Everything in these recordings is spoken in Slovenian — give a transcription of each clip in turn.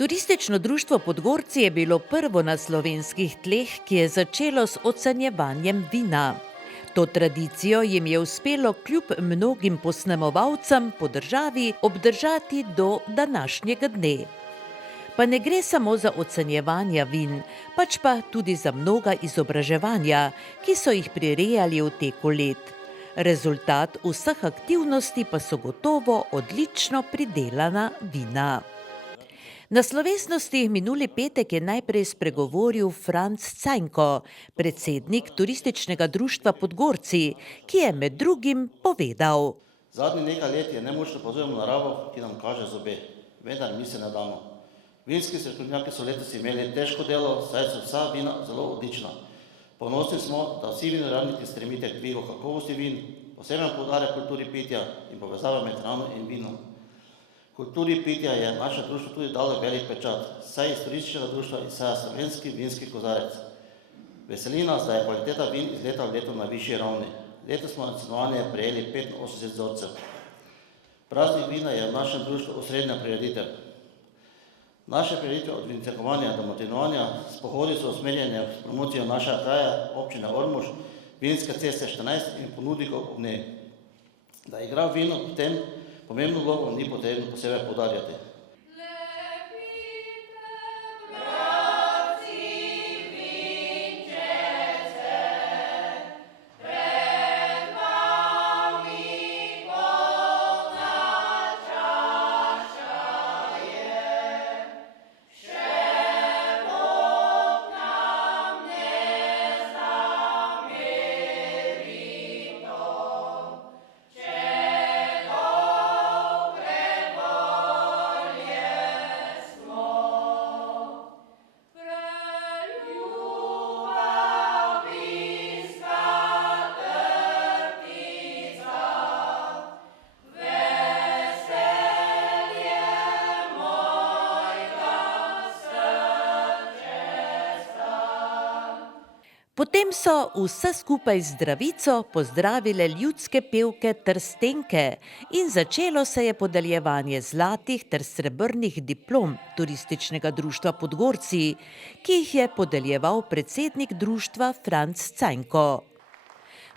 Turistično društvo Podgorci je bilo prvo na slovenskih tleh, ki je začelo s ocenjevanjem vina. To tradicijo jim je uspelo kljub mnogim posnemovalcem po državi obdržati do današnjega dne. Pa ne gre samo za ocenjevanje vin, pač pa tudi za mnoga izobraževanja, ki so jih prirejali v teku let. Rezultat vseh aktivnosti pa so gotovo odlično pridelana vina. Na slovesnosti minuli petek je najprej spregovoril Franc Cajnko, predsednik Turističnega društva Podgorci, ki je med drugim povedal: Zadnjih nekaj let je nemočno opazujemo naravo, ki nam kaže zobe, vendar mi se ne damo. Vinski strokovnjaki so letos imeli težko delo, saj so vsa vina zelo odlična. Ponosni smo, da vsi vinorodniki stremite k dvigu kakovosti vin, poseben poudarek kulturi pitja in povezave med hrano in vinom. Kulturi pitja je naše društvo tudi dalo velik pečat, saj iz turističnega društva izhaja slovenski vinski kozarec. Veseli nas, da je kvaliteta vin iz leta v leto na višji ravni. Letos smo na ocenjevanje prejeli 85 vzorcev. Praznik vina je v našem društvu osrednja prireditev. Naše prireditve od vincekovanja do motinovanja s pohodi so usmerjene v promocijo našega kraja, občine Ormož, Vinske ceste 14 in ponudnikov ob njej. Da igra vino v tem pomembno vlogo ni potrebno posebej poudarjati. Potem so vse skupaj z zdravico pozdravile ljudske pevke Trstenke in začelo se je podeljevanje zlatih ter srebrnih diplom Turističnega društva Podgorci, ki jih je podeljeval predsednik društva Franc Cajnko.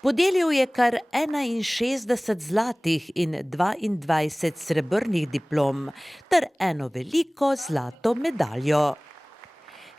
Podelil je kar 61 zlatih in 22 srebrnih diplom ter eno veliko zlato medaljo.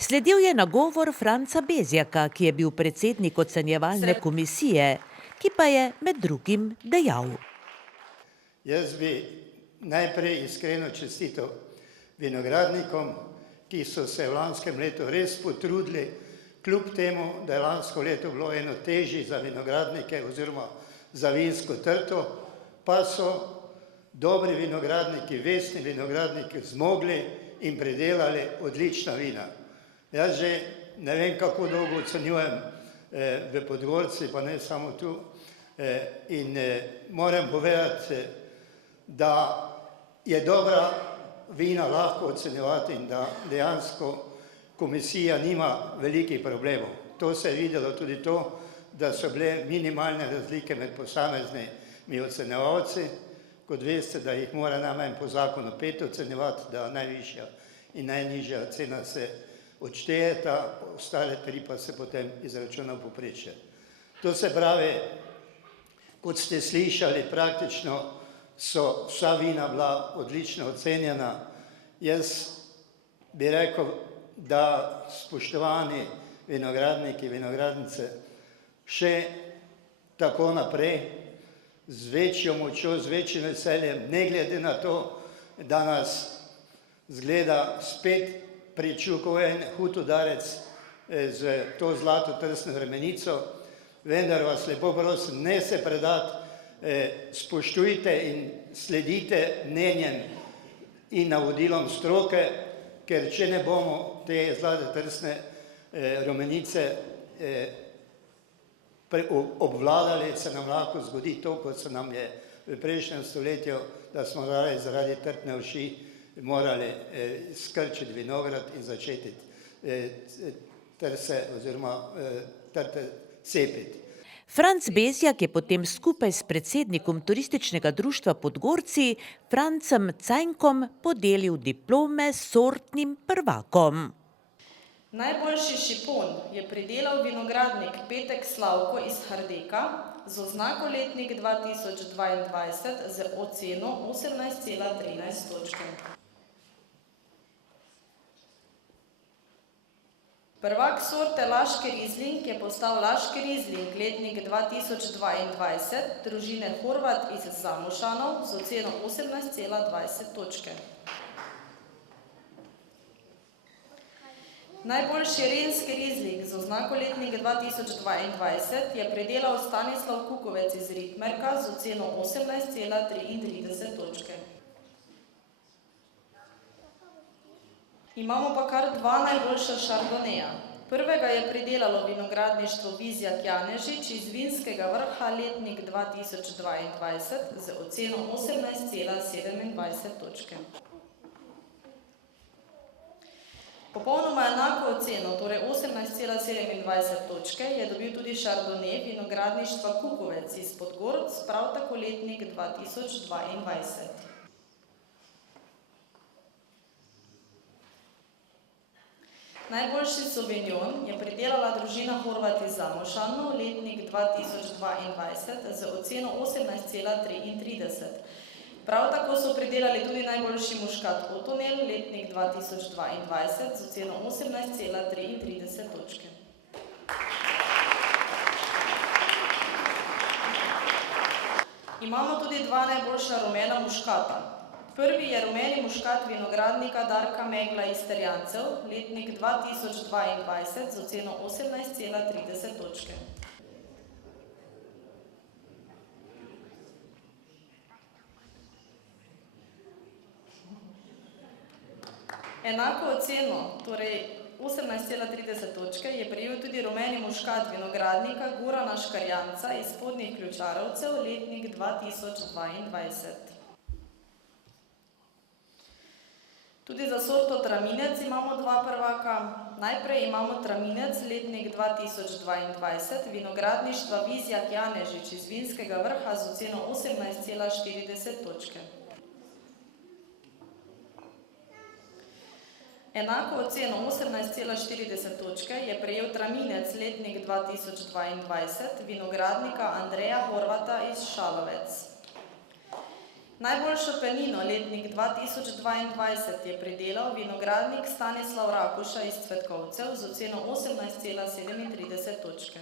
Sledil je nagovor Franca Bezjaka, ki je bil predsednik ocenjevalne komisije, ki pa je med drugim dejal: Jaz bi najprej iskreno čestital vinogradnikom, ki so se v lanskem letu res potrudili, kljub temu, da je lansko leto bilo eno težje za vinogradnike oziroma za vinsko trto, pa so dobri vinogradniki, vestni vinogradniki zmogli in pridelali odlična vina. Jaz že ne vem, kako dolgo ocenjujem v Podgorci, pa ne samo tu, in moram povedati, da je dobra vina lahko ocenjevati in da dejansko komisija nima velikih problemov. To se je videlo tudi to, da so bile minimalne razlike med posameznimi ocenjevalci. Kot veste, da jih mora najmanj po zakonu 5 ocenjevati, da najvišja in najnižja cena se odštejeta, ostale 3 pa se potem izračuna v povprečje. To se pravi, kot ste slišali, praktično so vsa vina bila odlično ocenjena. Jaz bi rekel, da spoštovani vinogradniki, vinogradnice, še tako naprej, z večjo močjo, z večjim veseljem, ne glede na to, da nas zgleda spet pričakuje en hud udarec z to zlato trsno remenico, vendar vas lepo prosim, ne se predati, spoštujte in sledite mnenjem in navodilom stroke, ker če ne bomo te zlate trsne rumenice obvladali, se nam lahko zgodi to, kot se nam je v prejšnjem stoletju, da smo zaradi trtne uši morali skrčiti vinograd in začeti trse oziroma trte cepiti. Franc Bezjak je potem skupaj s predsednikom Turističnega društva Podgorci, Francem Cajnkom, podelil diplome sortnim prvakom. Najboljši šipon je pridelal vinogradnik Petek Slavko iz Hardeka z oznako letnik 2022 z oceno 18,13 točke. Prvak sorte Laški Rizling je postal Laški Rizling letnik 2022 družine Horvat iz Zamošanov z oceno 18,20 točke. Najboljši renski rizling z oznako letnik 2022 je pridelal Stanislav Kukovec iz Ritmerka z oceno 18,33 točke. Imamo pa kar dva najboljša šardoneja. Prvega je pridelalo vinogradništvo Vizjak Janežič iz Vinskega Vrha letnik 2022 z oceno 18,27 točke. Popolnoma enako oceno, torej 18,27 točke, je dobil tudi šardone vinogradništva Kukovec iz Podgorc, prav tako letnik 2022. Najboljši sauvignon je pridelala družina Horvat iz Zamošanov, letnik 2022 z oceno 18,33. Prav tako so pridelali tudi najboljši muškat Otonel, letnik 2022 z oceno 18,33 točke. Imamo tudi dva najboljša rumena muškata. Prvi je rumeni muškat vinogradnika Darka Megla iz Terjancev, letnik 2022 z oceno 18,30 točke. Enako oceno, torej 18,30 točke, je prejel tudi rumeni muškat vinogradnika Gorana Škarjanca iz Spodnjih Ključarovcev, letnik 2022. Tudi za sorto Traminec imamo dva prvaka. Najprej imamo Traminec, letnik 2022, vinogradništva Vizjak Janežič iz Vinskega Vrha z oceno 18,40 točke. Enako oceno 18,40 točke je prejel Traminec, letnik 2022, vinogradnika Andreja Horvata iz Šalovec. Najboljšo penino, letnik 2022, je pridelal vinogradnik Stanislav Rakuša iz Cvetkovcev z oceno 18,37 točke.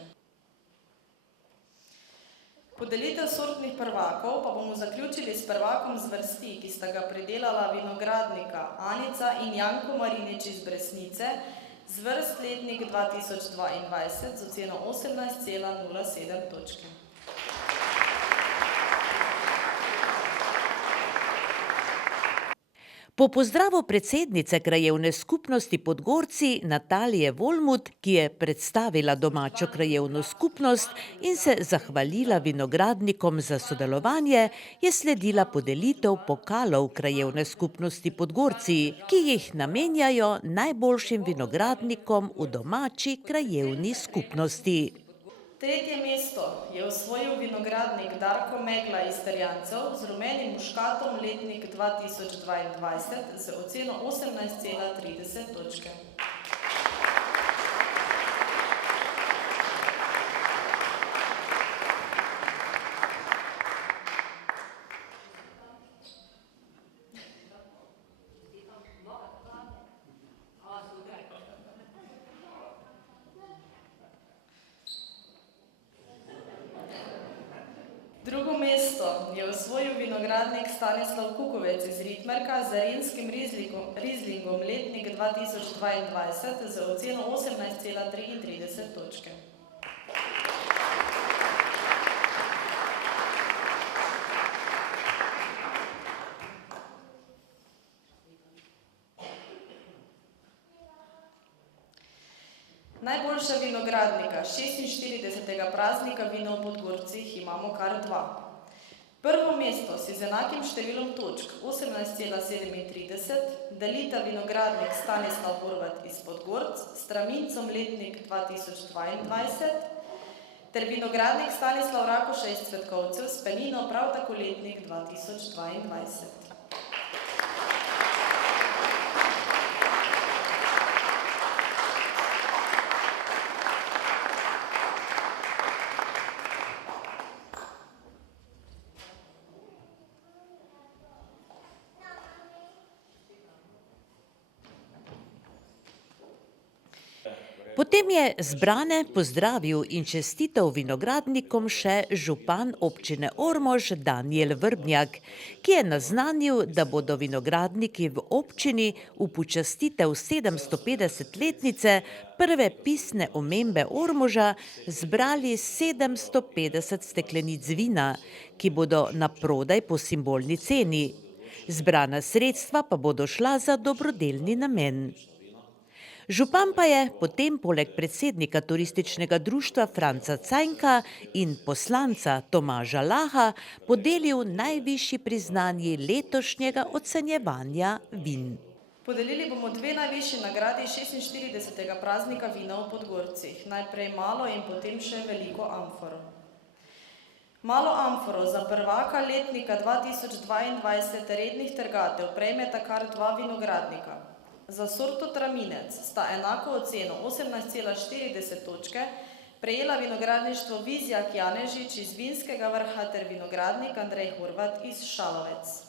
Podelitev sortnih prvakov pa bomo zaključili s prvakom zvrsti, ki sta ga pridelala vinogradnika Anica in Janko Marinič iz Bresnice, zvrst letnik 2022 z oceno 18,07 točke. Po pozdravu predsednice krajevne skupnosti Podgorci Natalije Volmut, ki je predstavila domačo krajevno skupnost in se zahvalila vinogradnikom za sodelovanje, je sledila podelitev pokalov krajevne skupnosti Podgorci, ki jih namenjajo najboljšim vinogradnikom v domači krajevni skupnosti. Tretje mesto je osvojil vinogradnik Darko Megla iz Terjancev z rumenim muškatom, letnik 2022 z oceno 18,30 točke. Drugo mesto je osvojil vinogradnik Stanislav Kukovec iz Ritmerka z renskim rizlingom, letnik 2022 z oceno 18,33 točke. Najboljša vinogradnika 46. praznika vina v Podgorcih imamo kar dva. Prvo mesto si z enakim številom točk 18,37 delita vinogradnik Stanislav Horvat iz Podgorc s Tramincem, letnik 2022, ter vinogradnik Stanislav Rakoša iz Cvetkovcev s penino, prav tako letnik 2022. Potem je zbrane pozdravil in čestital vinogradnikom še župan občine Ormož Danijel Vrbnjak, ki je naznanil, da bodo vinogradniki v občini v počastitev 750-letnice prve pisne omembe Ormoža zbrali 750 steklenic vina, ki bodo naprodaj po simbolni ceni. Zbrana sredstva pa bodo šla za dobrodelni namen. Župan pa je potem poleg predsednika turističnega društva Franca Cajnka in poslanca Tomaža Laha podelil najvišji priznanji letošnjega ocenjevanja vin. Podelili bomo dve najvišji nagradi 46. praznika vina v Podgorcih. Najprej malo in potem še veliko amforo. Malo amforo za prvaka letnika 2022 rednih trgatev prejmeta kar dva vinogradnika. Za sorto traminec sta enako oceno 18,40 točke prejela vinogradništvo Vizjak Janežič iz Vinskega Vrha ter vinogradnik Andrej Horvat iz Šalovec.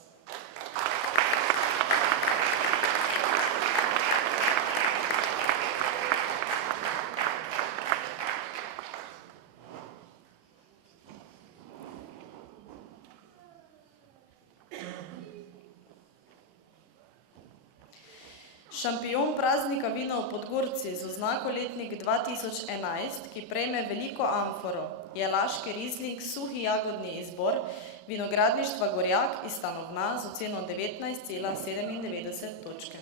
Šampion praznika vina v Podgorci z oznako letnik 2011, ki prejme veliko amforo, je laški rizling suhi jagodni izbor vinogradništva Gorjak iz Stanovna z oceno 19,97 točke.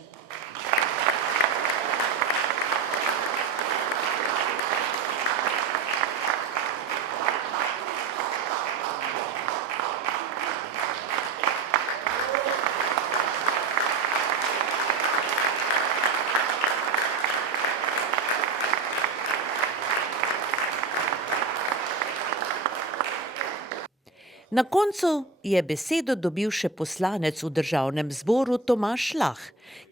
Na koncu je besedo dobil še poslanec v državnem zboru Tomaž Lah,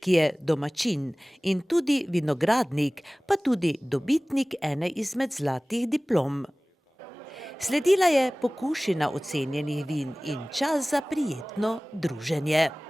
ki je domačin in tudi vinogradnik, pa tudi dobitnik ene izmed zlatih diplom. Sledila je pokušina ocenjenih vin in čas za prijetno druženje.